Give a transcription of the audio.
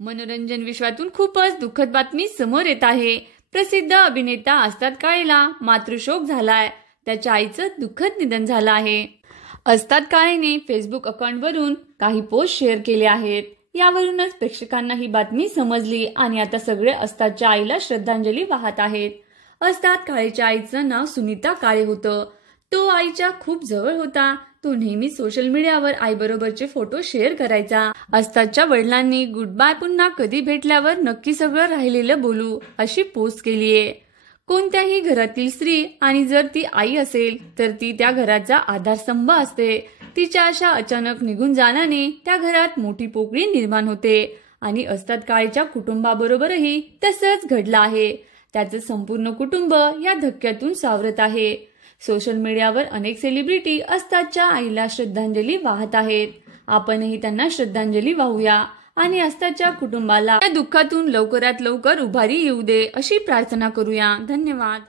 मनोरंजन विश्वातून खूपच दुःखद बातमी समोर येत आहे। प्रसिद्ध अभिनेता अस्ताद काळेला मातृशोक झालाय। त्याच्या आईचं दुःखद निधन झालं आहे। अस्ताद काळेने फेसबुक अकाउंटवरून काही पोस्ट शेअर केले आहेत। यावरूनच प्रेक्षकांना ही बातमी समजली आणि आता सगळे अस्तादच्या आईला श्रद्धांजली वाहत आहेत। अस्ताद काळेच्या आईचं नाव सुनीता काळे होतं। तो आईच्या खूप जवळ होता। तो नेहमी सोशल मीडियावर आईबरोबरचे फोटो शेअर करायचा। अस्तादच्या वडिलांनी गुड बाय, पुन्हा कधी भेटल्यावर नक्की सगळं राहिलेलं बोलू अशी पोस्ट केलीये। कोणत्याही घरातील स्त्री आणि जर ती आई असेल तर ती त्या घराचा आधारस्तंभ असते। तिच्या अशा अचानक निघून जाण्याने त्या घरात मोठी पोकळी निर्माण होते आणि अस्ताद काळेच्या कुटुंबाबरोबरही तसंच घडलं आहे। त्याचं संपूर्ण कुटुंब या धक्क्यातून सावरत आहे। सोशल मीडियावर अनेक सेलिब्रिटी अस्तादच्या आईला श्रद्धांजली वाहत आहेत। आपणही त्यांना श्रद्धांजली वाहूया आणि अस्तादच्या कुटुंबाला या दुःखातून लवकरात लवकर उभारी येऊ दे अशी प्रार्थना करूया। धन्यवाद।